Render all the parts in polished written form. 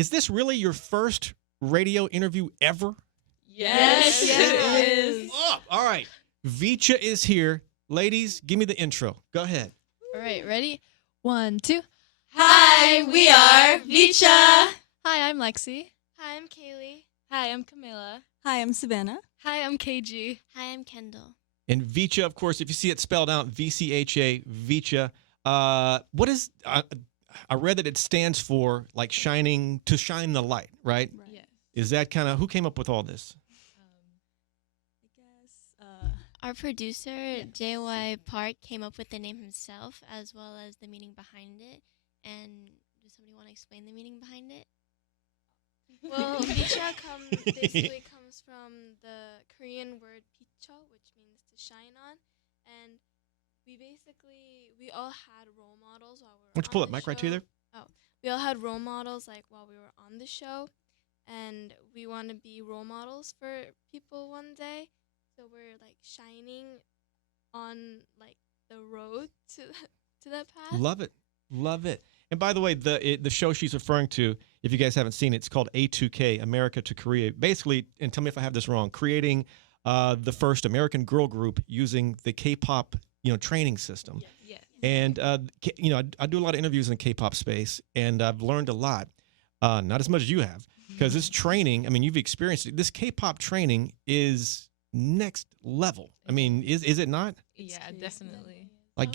Is this really your first radio interview ever? Yes, it is. Oh, all right. VCHA is here. Ladies, give me the intro. Go ahead. All right, ready? 1, 2. Hi, we are VCHA. Hi, I'm Lexi. Hi, I'm Kaylee. Hi, I'm Camilla. Hi, I'm Savannah. Hi, I'm KG. Hi, I'm Kendall. And VCHA, of course, if you see it spelled out, VCHA, VCHA. What is, I read that it stands for like shine the light, right? Yes. Is that kind of, who came up with all this? Our producer, J.Y. Park, came up with the name himself as well as the meaning behind it. And does somebody want to explain the meaning behind it? Well, VCHA basically comes from the Korean word picho, which means to shine on. And we all had role models while we were Why don't you pull it, mic right to you there? Oh, we all had role models like while we were on the show. And we want to be role models for people one day. So we're like shining on like the road to that path. Love it. Love it. And by the way, the show she's referring to, if you guys haven't seen it, it's called A2K, America to Korea. Basically, and tell me if I have this wrong, creating the first American girl group using the K-pop, training system. Yes. And, I do a lot of interviews in the K-pop space, and I've learned a lot. Not as much as you have, because this training, you've experienced it. This K-pop training is next level. Is it not? Yeah, definitely. Like,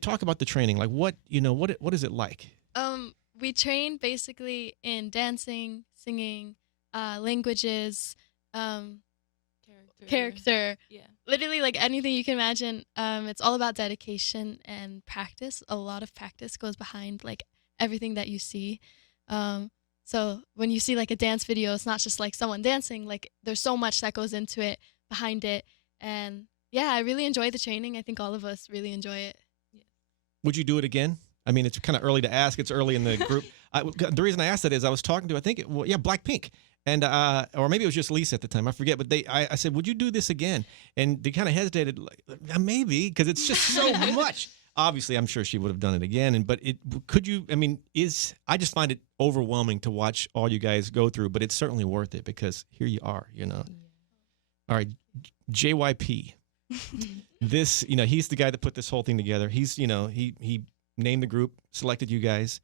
talk about the training. Like, what is it like? We train basically in dancing, singing, languages, character. Yeah. Literally, like anything you can imagine. It's all about dedication and practice. A lot of practice goes behind like everything that you see. So when you see like a dance video, it's not just like someone dancing. Like there's so much that goes into it, behind it, and yeah, I really enjoy the training. I think all of us really enjoy it. Would you do it again? It's kind of early to ask. It's early in the group. The reason I asked that is I was talking to, Blackpink. And or maybe it was just Lisa at the time. I forget. But I said, would you do this again? And they kind of hesitated, like, maybe, because it's just so much. Obviously, I'm sure she would have done it again. Could you, I just find it overwhelming to watch all you guys go through. But it's certainly worth it because here you are, Yeah. All right, JYP. This, he's the guy that put this whole thing together. He's, he named the group, selected you guys.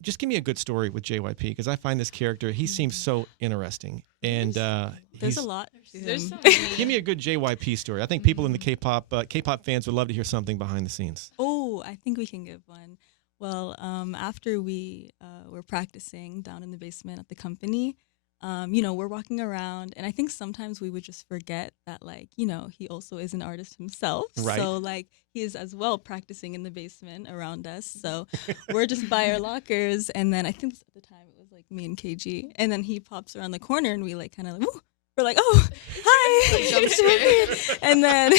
Just give me a good story with JYP because I find this character, he seems so interesting. And there's a lot to him. There's so many. Give me a good JYP story. I think people in the K-pop fans would love to hear something behind the scenes. Oh, I think we can give one. Well, after we were practicing down in the basement at the company, we're walking around, and I think sometimes we would just forget that, like, he also is an artist himself. Right. So, like, he is as well practicing in the basement around us. So we're just by our lockers, and then I think at the time it was, like, me and KG. And then he pops around the corner, and we, like, kind of, like, we're like, oh, hi. Jump scare. And then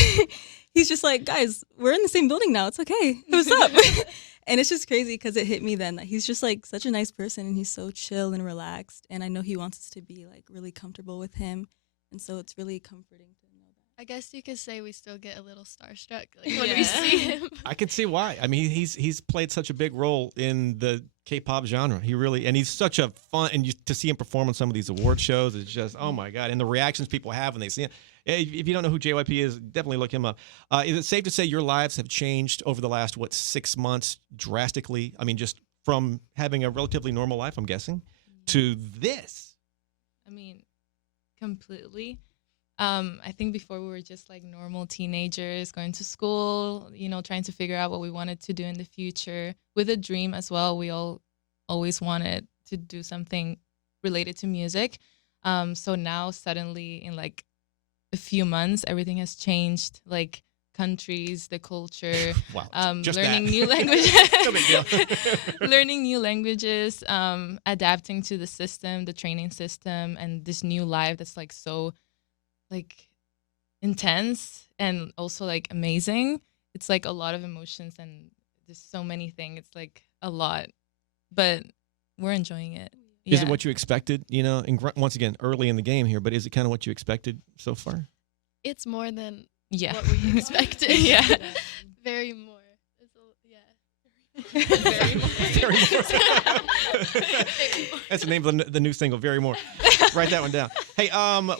he's just like, guys, we're in the same building now. It's okay. What's up? And it's just crazy because it hit me then that he's just like such a nice person and he's so chill and relaxed. And I know he wants us to be like really comfortable with him. And so it's really comforting to know that. I guess you could say we still get a little starstruck when Yeah. we see him. I can see why. He's played such a big role in the K-pop genre. And he's such a fun, and to see him perform on some of these award shows, it's just, oh my God. And the reactions people have when they see him. If you don't know who JYP is, definitely look him up. Is it safe to say your lives have changed over the last, 6 months drastically? Just from having a relatively normal life, I'm guessing, to this. Completely. I think before we were just like normal teenagers going to school, trying to figure out what we wanted to do in the future with a dream as well. We all always wanted to do something related to music. So now suddenly in like a few months, everything has changed, like countries, the culture, Wow, just learning that. new languages, No big deal. learning new languages, adapting to the system, the training system, and this new life that's like so like intense and also like amazing. It's like a lot of emotions and there's so many things. It's like a lot, but we're enjoying it. Is Yeah. it what you expected, and once again, early in the game here, but is it kind of what you expected so far? It's more than Yeah. what we expected. Yeah. Very more. It's yeah. Very more. That's the name of the new single, Very More. Write that one down. Hey,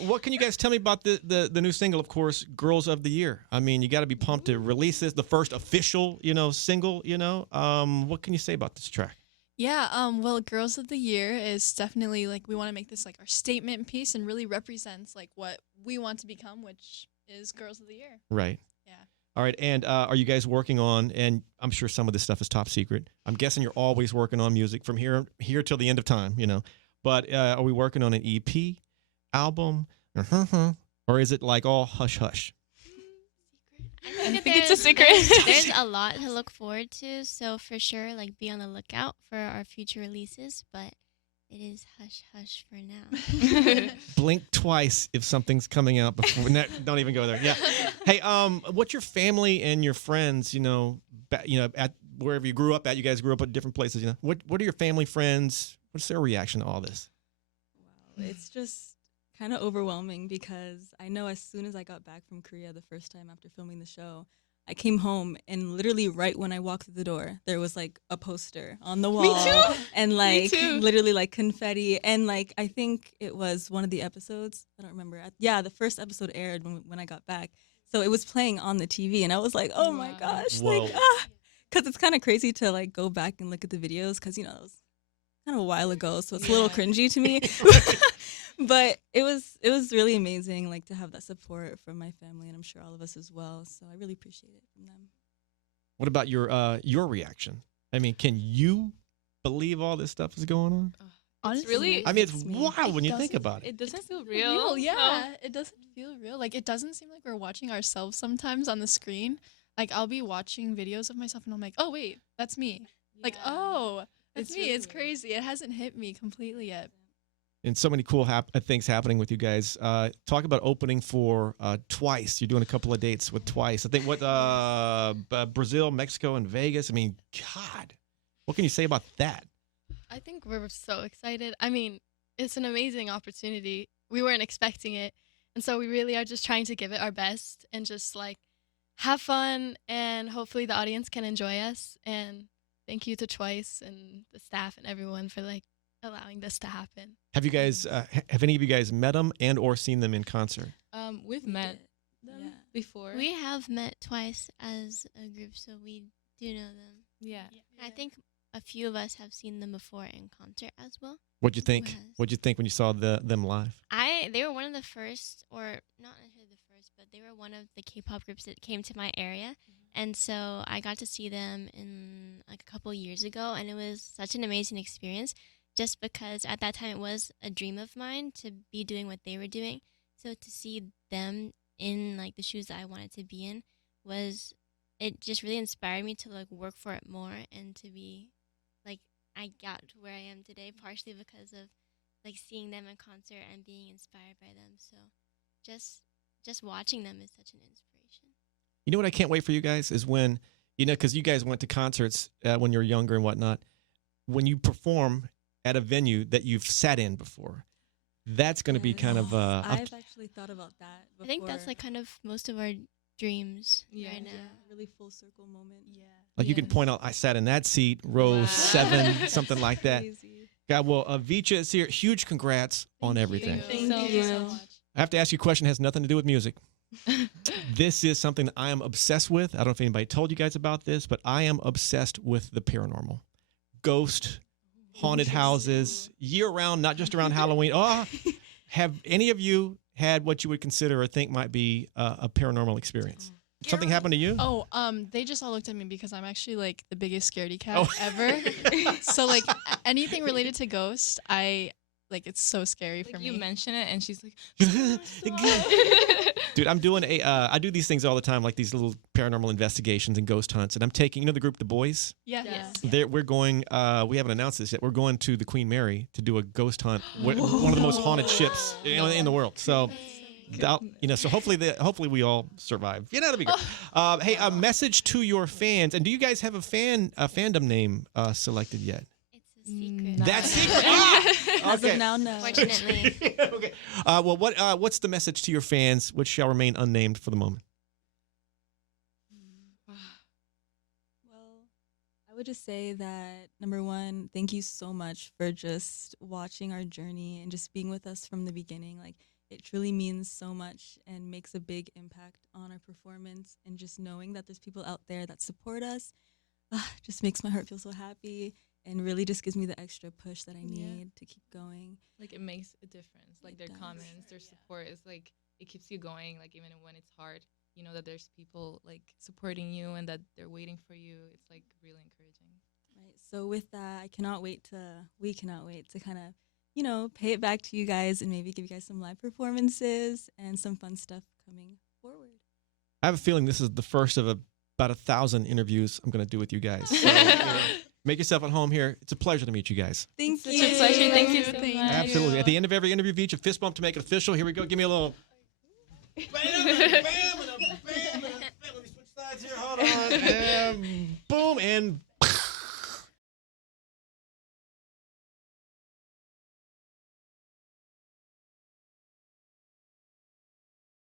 what can you guys tell me about the new single, of course, Girls of the Year? I mean, you got to be pumped to release this, the first official, single, What can you say about this track? Yeah, well, Girls of the Year is definitely like we want to make this like our statement piece and really represents like what we want to become, which is Girls of the Year. Right. Yeah. All right, and are you guys working on? And I'm sure some of this stuff is top secret. I'm guessing you're always working on music from here till the end of time, But are we working on an EP, album, or is it like all hush hush? I think it's a secret. There's a lot to look forward to, so for sure, like be on the lookout for our future releases. But it is hush hush for now. Blink twice if something's coming out before. Don't even go there. Yeah. Hey, what's your family and your friends? At wherever you grew up at. You guys grew up at different places. What are your family friends? What's their reaction to all this? Wow, it's just kind of overwhelming because I know as soon as I got back from Korea the first time after filming the show, I came home and literally right when I walked through the door, there was like a poster on the wall. Me too. And like too. literally like confetti. And like I think it was one of the episodes. I don't remember. Yeah, the first episode aired when I got back. So it was playing on the TV and I was like, oh my Wow. gosh. Whoa. Because it's kind of crazy to like go back and look at the videos because, it was kind of a while ago. So it's a little cringy to me. But it was really amazing, like to have that support from my family, and I'm sure all of us as well. So I really appreciate it from them. What about your reaction? I mean, can you believe all this stuff is going on? It's really. I mean, it's It's me. wild when you think doesn't- about it. It doesn't feel real. Yeah. It doesn't feel real. Like it doesn't seem like we're watching ourselves sometimes on the screen. Like I'll be watching videos of myself and I'm like, oh wait, that's me. Like, oh, that's It's me. really It's weird. crazy. It hasn't hit me completely yet. And so many cool things happening with you guys. Talk about opening for Twice. You're doing a couple of dates with Twice. I think Brazil, Mexico, and Vegas. I mean, God, what can you say about that? I think we're so excited. I mean, it's an amazing opportunity. We weren't expecting it. And so we really are just trying to give it our best and just like have fun, and hopefully the audience can enjoy us. And thank you to Twice and the staff and everyone for like allowing this to happen. Have you guys? Have any of you guys met them and or seen them in concert? We've We met did. them Yeah. before. We have met twice as a group, so we do know them. yeah. I think a few of us have seen them before in concert as well. What'd you think? Yes. What'd you think when you saw them live? They were one of the first, or not necessarily the first, but they were one of the K-pop groups that came to my area. And so I got to see them in like a couple years ago, and it was such an amazing experience just because at that time it was a dream of mine to be doing what they were doing. So to see them in like the shoes that I wanted to be in it just really inspired me to like work for it more and to be like I got to where I am today partially because of like seeing them in concert and being inspired by them. So just watching them is such an inspiration. You know what I can't wait for you guys is when, because you guys went to concerts when you were younger and whatnot. When you perform at a venue that you've sat in before, that's going to be kind of. I've actually thought about that before. I think that's like kind of most of our dreams Yeah. right now. really full circle moment. like you can point out, I sat in that seat, row Wow. 7, something like that. Crazy. God, well, VCHA is here. Huge congrats on everything. Thank so you. much. I have to ask you a question that has nothing to do with music. This is something that I am obsessed with. I don't know if anybody told you guys about this, but I am obsessed with the paranormal. Ghost, haunted houses, year round, not just around Halloween. Oh, have any of you had what you would consider or think might be a paranormal experience? Something happened to you? Oh, they just all looked at me because I'm actually like the biggest scaredy cat Oh. ever. So like anything related to ghosts, it's so scary for Like me. you mention it, and she's like, Dude, I'm doing I do these things all the time, like these little paranormal investigations and ghost hunts. And I'm taking, the group The Boys? Yeah. Yes. We're going, we haven't announced this yet. We're going to the Queen Mary to do a ghost hunt, one of the most haunted ships in the world. So, so hopefully we all survive. That'll be good. Hey, a message to your fans. And do you guys have a fandom name selected yet? It's a secret. No. That's secret. Ah! As of now, no. Fortunately. Okay. Well, what's the message to your fans, which shall remain unnamed for the moment? Well, I I would just say that number one, thank you so much for just watching our journey and just being with us from the beginning. Like it truly means so much and makes a big impact on our performance. And just knowing that there's people out there that support us just makes my heart feel so happy and really just gives me the extra push that I need to keep going. Like it makes a difference. Like It their does. comments, their support is like it keeps you going. Like even when it's hard, you know that there's people like supporting you and that they're waiting for you. It's like really encouraging. Right. So with that, we cannot wait to kind of, pay it back to you guys and maybe give you guys some live performances and some fun stuff coming forward. I have a feeling this is the first of about 1,000 interviews I'm going to do with you guys. So, make yourself at home here. It's a pleasure to meet you guys. Thank Such you. a pleasure. Thank you so Thank much. you. Absolutely. At the end of every interview, VCHA, fist bump to make it official. Here we go. Give me a little. Bam, and a bam, and a bam, and a bam. Let me switch sides here. Hold on. And boom, and